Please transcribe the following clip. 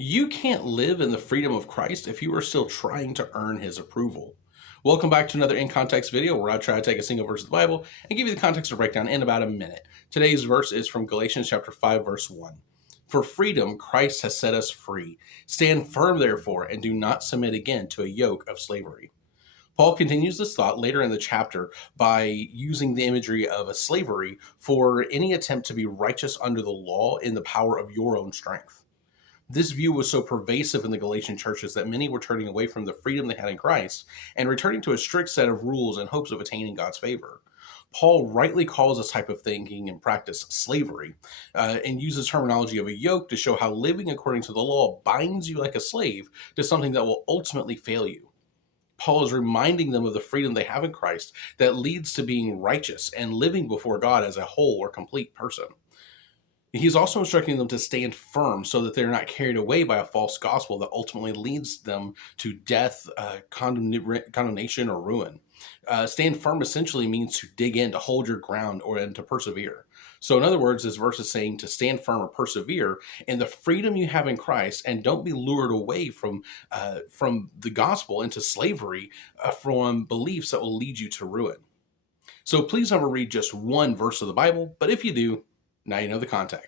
You can't live in the freedom of Christ if you are still trying to earn his approval. Welcome back to another In Context video where I try to take a single verse of the Bible and give you the context of breakdown in about a minute. Today's verse is from Galatians chapter 5, verse 1. For freedom, Christ has set us free. Stand firm, therefore, and do not submit again to a yoke of slavery. Paul continues this thought later in the chapter by using the imagery of a slavery for any attempt to be righteous under the law in the power of your own strength. This view was so pervasive in the Galatian churches that many were turning away from the freedom they had in Christ and returning to a strict set of rules in hopes of attaining God's favor. Paul rightly calls this type of thinking and practice slavery, and uses terminology of a yoke to show how living according to the law binds you like a slave to something that will ultimately fail you. Paul is reminding them of the freedom they have in Christ that leads to being righteous and living before God as a whole or complete person. He's also instructing them to stand firm so that they're not carried away by a false gospel that ultimately leads them to death, condemnation, or ruin. Stand firm essentially means to dig in, to hold your ground, and to persevere. So, in other words, this verse is saying to stand firm or persevere in the freedom you have in Christ, and don't be lured away from the gospel into slavery, from beliefs that will lead you to ruin. So, please never read just one verse of the Bible, but if you do, now you know the context.